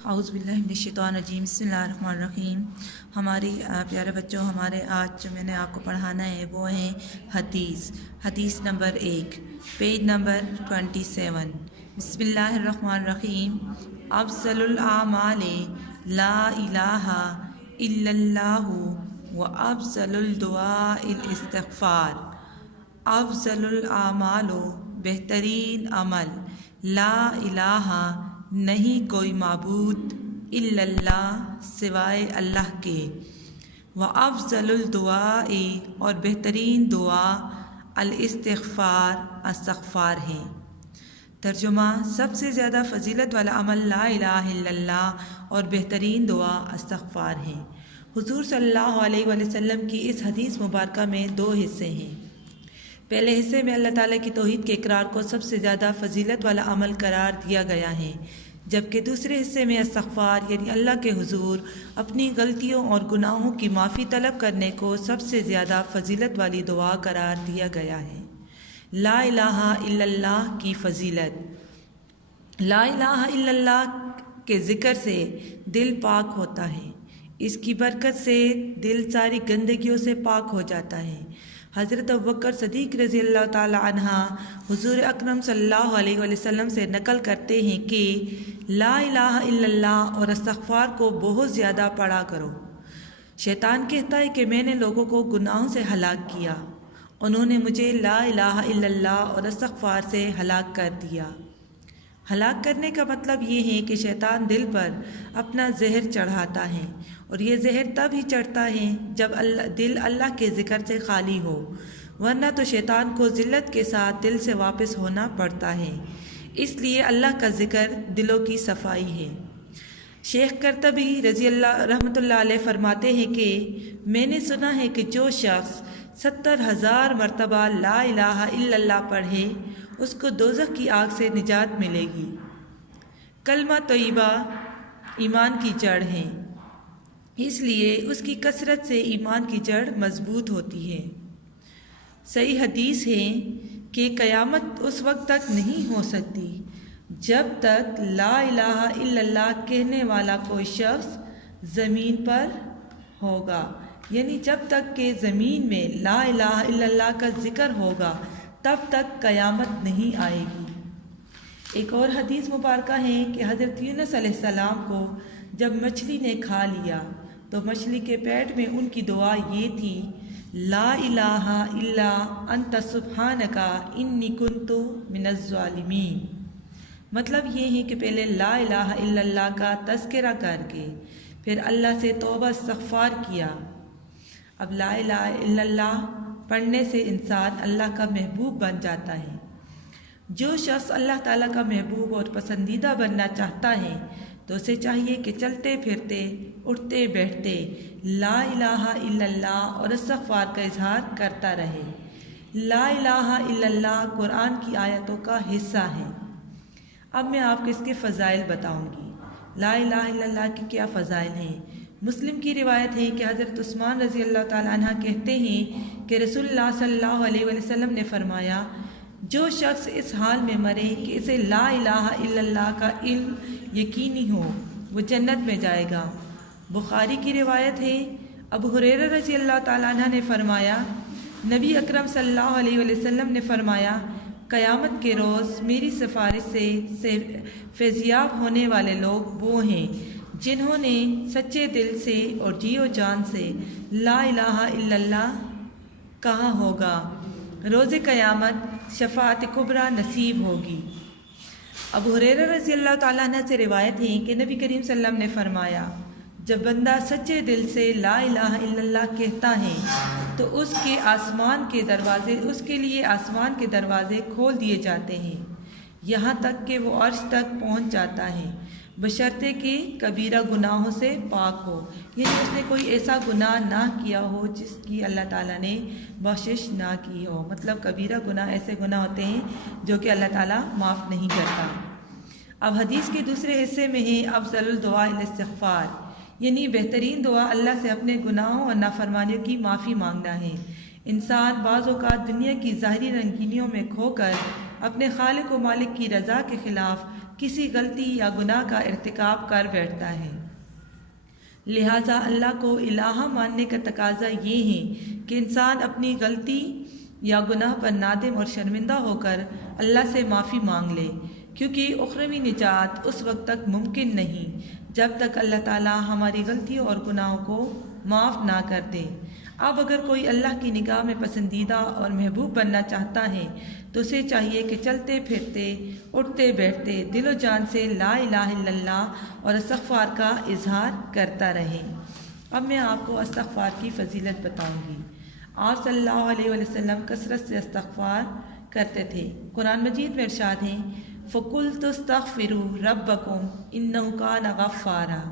اعوذ باللہ من الشیطان الرجیم، بسم اللہ الرحمن الرحیم۔ ہماری پیارے بچوں، ہمارے آج جو میں نے آپ کو پڑھانا ہے وہ ہیں حدیث نمبر 1، پیج نمبر 27۔ بسم اللہ الرحمن الرحیم۔ افضل الاعمال لا الہ الا اللہ و افضل الدعاء الاستغفار۔ افضل الاعمال، بہترین عمل، لا الہ، نہیں کوئی معبود، الا اللہ، سوائے اللہ کے، وافضل الدعاء، اور بہترین دعا، الاستغفار، استغفار ہے۔ ترجمہ: سب سے زیادہ فضیلت والا عمل لا الہ الا اللہ اور بہترین دعا استغفار ہے۔ حضور صلی اللہ علیہ وآلہ وسلم کی اس حدیث مبارکہ میں 2 حصے ہیں۔ پہلے حصے میں اللہ تعالیٰ کی توحید کے اقرار کو سب سے زیادہ فضیلت والا عمل قرار دیا گیا ہے، جبکہ دوسرے حصے میں استغفار یعنی اللہ کے حضور اپنی غلطیوں اور گناہوں کی معافی طلب کرنے کو سب سے زیادہ فضیلت والی دعا قرار دیا گیا ہے۔ لا الہ الا اللہ کی فضیلت۔ لا الہ الا اللہ کے ذکر سے دل پاک ہوتا ہے، اس کی برکت سے دل ساری گندگیوں سے پاک ہو جاتا ہے۔ حضرت ابوبکر صدیق رضی اللہ تعالی عنہ حضور اکرم صلی اللہ علیہ وآلہ وسلم سے نقل کرتے ہیں کہ لا الہ الا اللہ اور استغفار کو بہت زیادہ پڑھا کرو۔ شیطان کہتا ہے کہ میں نے لوگوں کو گناہوں سے ہلاک کیا، انہوں نے مجھے لا الہ الا اللہ اور استغفار سے ہلاک کر دیا۔ ہلاک کرنے کا مطلب یہ ہے کہ شیطان دل پر اپنا زہر چڑھاتا ہے، اور یہ زہر تب ہی چڑھتا ہے جب دل اللہ کے ذکر سے خالی ہو، ورنہ تو شیطان کو ذلت کے ساتھ دل سے واپس ہونا پڑتا ہے۔ اس لیے اللہ کا ذکر دلوں کی صفائی ہے۔ شیخ قرطبی رضی اللہ رحمۃ اللہ علیہ فرماتے ہیں کہ میں نے سنا ہے کہ جو شخص 70,000 مرتبہ لا الہ الا اللہ پڑھے اس کو دوزخ کی آگ سے نجات ملے گی۔ کلمہ طیبہ ایمان کی جڑ ہے، اس لیے اس کی کثرت سے ایمان کی جڑ مضبوط ہوتی ہے۔ صحیح حدیث ہے کہ قیامت اس وقت تک نہیں ہو سکتی جب تک لا الہ الا اللہ کہنے والا کوئی شخص زمین پر ہوگا، یعنی جب تک کہ زمین میں لا الہ الا اللہ کا ذکر ہوگا تب تک قیامت نہیں آئے گی۔ ایک اور حدیث مبارکہ ہے کہ حضرت یونس علیہ السلام کو جب مچھلی نے کھا لیا تو مچھلی کے پیٹ میں ان کی دعا یہ تھی، لا الہ الا انت سبحانک انی کنت من الظالمین۔ مطلب یہ ہے کہ پہلے لا الہ الا اللہ کا تذکرہ کر کے پھر اللہ سے توبہ استغفار کیا۔ اب لا الہ الا اللہ پڑھنے سے انسان اللہ کا محبوب بن جاتا ہے۔ جو شخص اللہ تعالیٰ کا محبوب اور پسندیدہ بننا چاہتا ہے تو اسے چاہیے کہ چلتے پھرتے اٹھتے بیٹھتے لا الہ الا اللہ اور استغفار کا اظہار کرتا رہے۔ لا الہ الا اللہ قرآن کی آیتوں کا حصہ ہے۔ اب میں آپ کو اس کے فضائل بتاؤں گی۔ لا الہ الا اللہ کی کیا فضائل ہیں؟ مسلم کی روایت ہے کہ حضرت عثمان رضی اللہ تعالیٰ عنہ کہتے ہیں کہ رسول اللہ صلی اللہ علیہ وآلہ وسلم نے فرمایا، جو شخص اس حال میں مرے کہ اسے لا الہ الا اللہ کا علم یقینی ہو وہ جنت میں جائے گا۔ بخاری کی روایت ہے، ابو ہریرہ رضی اللہ تعالیٰ عنہ نے فرمایا، نبی اکرم صلی اللہ علیہ وآلہ وسلم نے فرمایا، قیامت کے روز میری سفارش سے فیضیاب ہونے والے لوگ وہ ہیں جنہوں نے سچے دل سے اور جی و جان سے لا الہ الا اللہ کہا ہوگا۔ روز قیامت شفاعت کبریٰ نصیب ہوگی۔ ابو ہریرہ رضی اللہ تعالیٰ عنہ سے روایت ہے کہ نبی کریم صلی اللہ علیہ وسلم نے فرمایا، جب بندہ سچے دل سے لا الہ الا اللہ کہتا ہے تو اس کے لیے آسمان کے دروازے کھول دیے جاتے ہیں، یہاں تک کہ وہ عرش تک پہنچ جاتا ہے، بشرطے کہ کبیرہ گناہوں سے پاک ہو، یعنی اس نے کوئی ایسا گناہ نہ کیا ہو جس کی اللہ تعالیٰ نے بخشش نہ کی ہو۔ مطلب کبیرہ گناہ ایسے گناہ ہوتے ہیں جو کہ اللہ تعالیٰ معاف نہیں کرتا۔ اب حدیث کے دوسرے حصے میں ہے افضل الدعاء الاستغفار، یعنی بہترین دعا اللہ سے اپنے گناہوں اور نافرمانیوں کی معافی مانگنا ہے۔ انسان بعض اوقات دنیا کی ظاہری رنگینیوں میں کھو کر اپنے خالق و مالک کی رضا کے خلاف کسی غلطی یا گناہ کا ارتکاب کر بیٹھتا ہے۔ لہٰذا اللہ کو الہ ماننے کا تقاضا یہ ہے کہ انسان اپنی غلطی یا گناہ پر نادم اور شرمندہ ہو کر اللہ سے معافی مانگ لے، کیونکہ اخروی نجات اس وقت تک ممکن نہیں جب تک اللہ تعالیٰ ہماری غلطیوں اور گناہوں کو معاف نہ کر دے۔ اب اگر کوئی اللہ کی نگاہ میں پسندیدہ اور محبوب بننا چاہتا ہے تو اسے چاہیے کہ چلتے پھرتے اٹھتے بیٹھتے دل و جان سے لا الہ الا اللہ اور استغفار کا اظہار کرتا رہے۔ اب میں آپ کو استغفار کی فضیلت بتاؤں گی۔ آپ صلی اللہ علیہ وسلم کثرت سے استغفار کرتے تھے۔ قرآن مجید میں ارشاد ہے فَقُلْتُ اسْتَغْفِرُوا رَبَّكُمْ إِنَّهُ كَانَ غَفَّارًا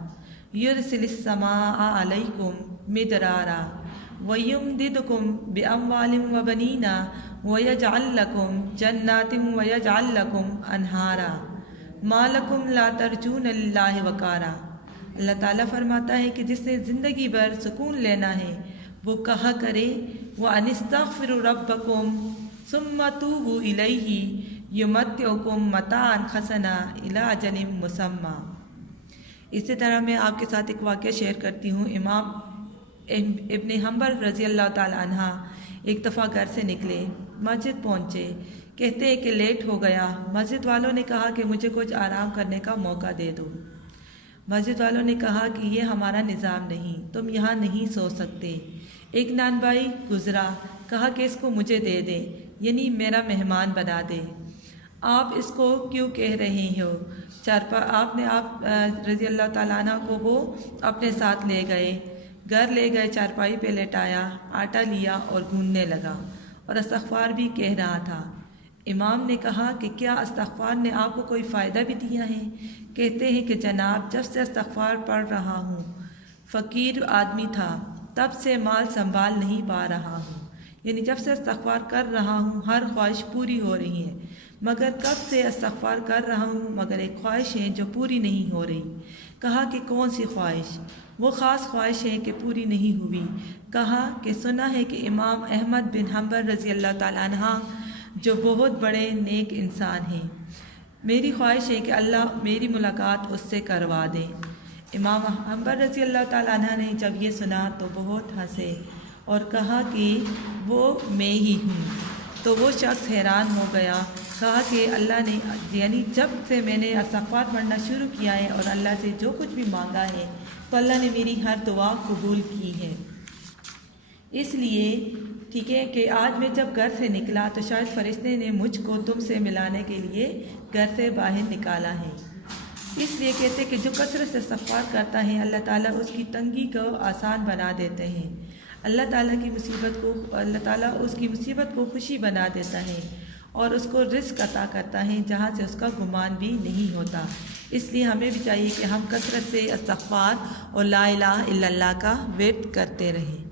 يُرْسِلِ السَّمَاءَ عَلَيْكُمْ مِدْرَارًا وَيُمْدِدْكُمْ بِأَمْوَالٍ وَبَنِينَ وَيَجْعَلْ لَكُمْ جَنَّاتٍ وَيَجْعَلْ لَكُمْ أَنْهَارًا مَا لَكُمْ لَا تَرْجُونَ لِلَّهِ وَقَارًا۔ اللہ تعالیٰ فرماتا ہے کہ جس نے زندگی بھر سکون لینا ہے وہ کہا کرے وَأَنِ اسْتَغْفِرُوا رَبَّكُمْ ثُمَّ تُوبُوا إِلَيْهِ يُمَتِّعُكُمْ مَتَاعًا حَسَنًا إِلَىٰ أَجَلٍ مُّسَمًّى۔ اسی طرح میں آپ کے ساتھ ایک واقعہ شیئر کرتی ہوں۔ امام ابن حنبل رضی اللہ تعالی عنہ ایک دفعہ گھر سے نکلے، مسجد پہنچے، کہتے ہیں کہ لیٹ ہو گیا۔ مسجد والوں نے کہا کہ مجھے کچھ آرام کرنے کا موقع دے دو۔ مسجد والوں نے کہا کہ یہ ہمارا نظام نہیں، تم یہاں نہیں سو سکتے۔ ایک نان بھائی گزرا، کہا کہ اس کو مجھے دے دے، یعنی میرا مہمان بنا دے۔ آپ اس کو کیوں کہہ رہے ہو؟ آپ رضی اللہ تعالیٰ عنہ کو وہ اپنے ساتھ لے گئے، گھر لے گئے، چارپائی پہ لٹایا، آٹا لیا اور گھوننے لگا اور استغفار بھی کہہ رہا تھا۔ امام نے کہا کہ کیا استغفار نے آپ کو کوئی فائدہ بھی دیا ہے؟ کہتے ہیں کہ جناب جب سے استغفار پڑھ رہا ہوں، فقیر آدمی تھا، تب سے مال سنبھال نہیں پا رہا ہوں، یعنی جب سے استغفار کر رہا ہوں ہر خواہش پوری ہو رہی ہے، مگر کب سے استغفار کر رہا ہوں مگر ایک خواہش ہے جو پوری نہیں ہو رہی۔ کہا کہ کون سی خواہش؟ وہ خاص خواہش ہے کہ پوری نہیں ہوئی۔ کہا کہ سنا ہے کہ امام احمد بن حنبل رضی اللہ تعالیٰ عنہ جو بہت بڑے نیک انسان ہیں، میری خواہش ہے کہ اللہ میری ملاقات اس سے کروا دے۔ امام حنبل رضی اللہ تعالیٰ عنہ نے جب یہ سنا تو بہت ہنسے اور کہا کہ وہ میں ہی ہوں۔ تو وہ شخص حیران ہو گیا، کہا کہ اللہ نے، یعنی جب سے میں نے استغفار پڑھنا شروع کیا ہے اور اللہ سے جو کچھ بھی مانگا ہے تو اللہ نے میری ہر دعا قبول کی ہے۔ اس لیے ٹھیک ہے کہ آج میں جب گھر سے نکلا تو شاید فرشتے نے مجھ کو تم سے ملانے کے لیے گھر سے باہر نکالا ہے۔ اس لیے کہتے کہ جو کثرت سے استغفار کرتا ہے اللہ تعالیٰ اس کی تنگی کو آسان بنا دیتے ہیں، اللہ تعالیٰ اس کی مصیبت کو خوشی بنا دیتا ہے اور اس کو رزق عطا کرتا ہے جہاں سے اس کا گمان بھی نہیں ہوتا۔ اس لیے ہمیں بھی چاہیے کہ ہم کثرت سے استغفار اور لا الہ الا اللہ کا ورد کرتے رہیں۔